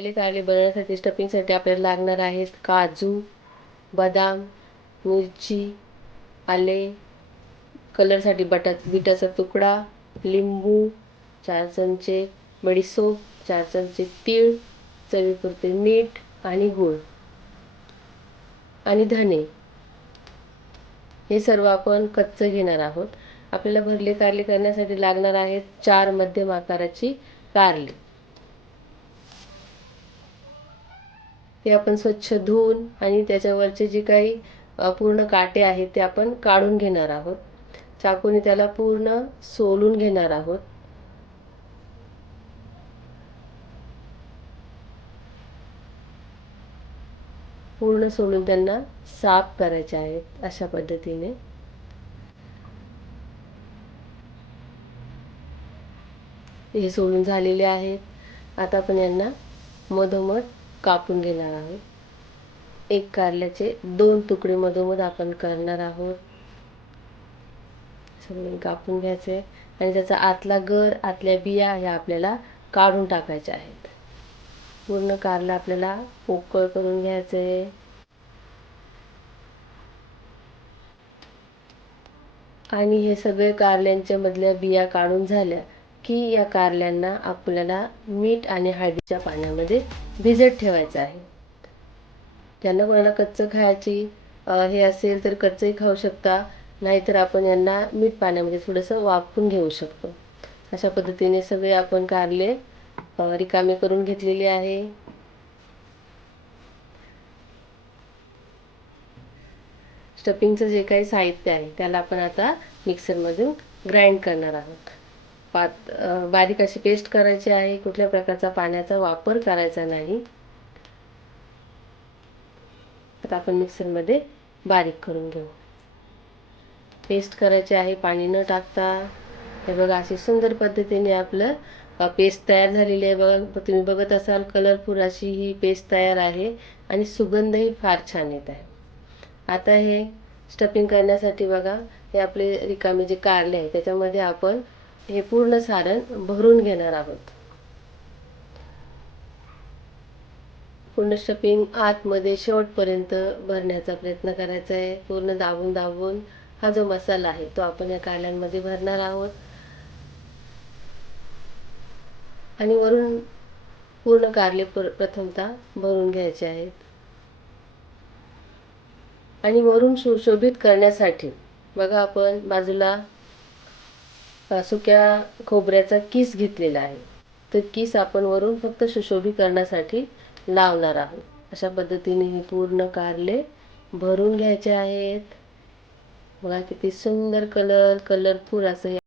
पहिले कारले बनवण्यासाठी स्टफिंगसाठी आपल्याला लागणार आहेत काजू बदाम मिरची आले कलरसाठी बटा बिटाचा तुकडा लिंबू चार चमचे बडीसोप चार चमचे तीळ चवीपुरते मीठ आणि गूळ आणि धने. हे सर्व आपण कच्चं घेणार आहोत. आपल्याला भरले कारले करण्यासाठी लागणार आहेत चार मध्यम आकाराची कारली. ते आपण स्वच्छ धुवून आणि त्याच्यावरचे जे काही पूर्ण काटे आहेत ते आपण काढून घेणार आहोत. चाकूने त्याला पूर्ण सोलून घेणार आहोत. पूर्ण सोलून त्यांना साफ करायचे आहेत अशा पद्धतीने. हे सोलून झालेले आहेत. आता आपण यांना मधोमध कापून घेणार आहोत. एक कारल्याचे दोन तुकडे मधोमध आपण करणार आहोत. सगळे कापून घ्यायचे आणि त्याचा आतला गर आतल्या बिया ह्या आपल्याला काढून टाकायच्या आहेत. पूर्ण कारला आपल्याला पोकळ करून घ्यायचे. आणि हे सगळे कारल्यांच्या मधल्या बिया काढून झाल्या. की या कारल्यांना आपल्याला मीठ आणि हळदीच्या पाण्यामध्ये भिजत ठेवायचं आहे. ज्यांना कोणाला कच्चं खायची हे असेल तर कच्चंही खाऊ शकता नाहीतर आपण यांना मीठ पाण्यामध्ये थोडंसं वाफवून घेऊ शकतो. अशा पद्धतीने सगळे आपण कारले रिकामे करून घेतलेले आहे. स्टफिंगचं जे काही साहित्य आहे त्याला आपण आता मिक्सरमधून ग्राइंड करणार आहोत. पात बारीक अशी पेस्ट करायची आहे कुठल्या प्रकारचा पाण्याचा वापर करायचा नाही. आता आपण मिक्सरमध्ये बारीक करून घेऊ. पेस्ट करायची आहे पाणी न टाकता. हे बघा अशी सुंदर पद्धतीने आपलं पेस्ट तयार झालेली आहे. बघा तुम्ही बघत असाल कलरफुल अशी ही पेस्ट तयार आहे आणि सुगंधही फार छान येत आहे. आता हे स्टफिंग करण्यासाठी बघा हे आपले रिकामे जे कारले आहे त्याच्यामध्ये आपण हे पूर्ण सारण भरून घेणार आहोत. पूर्ण स्टफिंग आतमध्ये शेवटपर्यंत भरण्याचा प्रयत्न करायचा आहे. पूर्ण दाबून दाबून हा जो मसाला आहे तो आपण या कारल्यांमध्ये भरणार आहोत. आणि वरून पूर्ण कारले पर प्रथमतः भरून घ्यायचे आहेत. आणि वरून सुशोभित करण्यासाठी बघा आपण बाजूला सुक्या खोबऱ्याचा किस घेतलेला आहे. तर किस आपण वरून फक्त सुशोभीकरणासाठी लावणार आहोत. अशा पद्धतीने हे पूर्ण कारले भरून घ्यायचे आहेत. बघा किती सुंदर कलर कलरफुल असं हे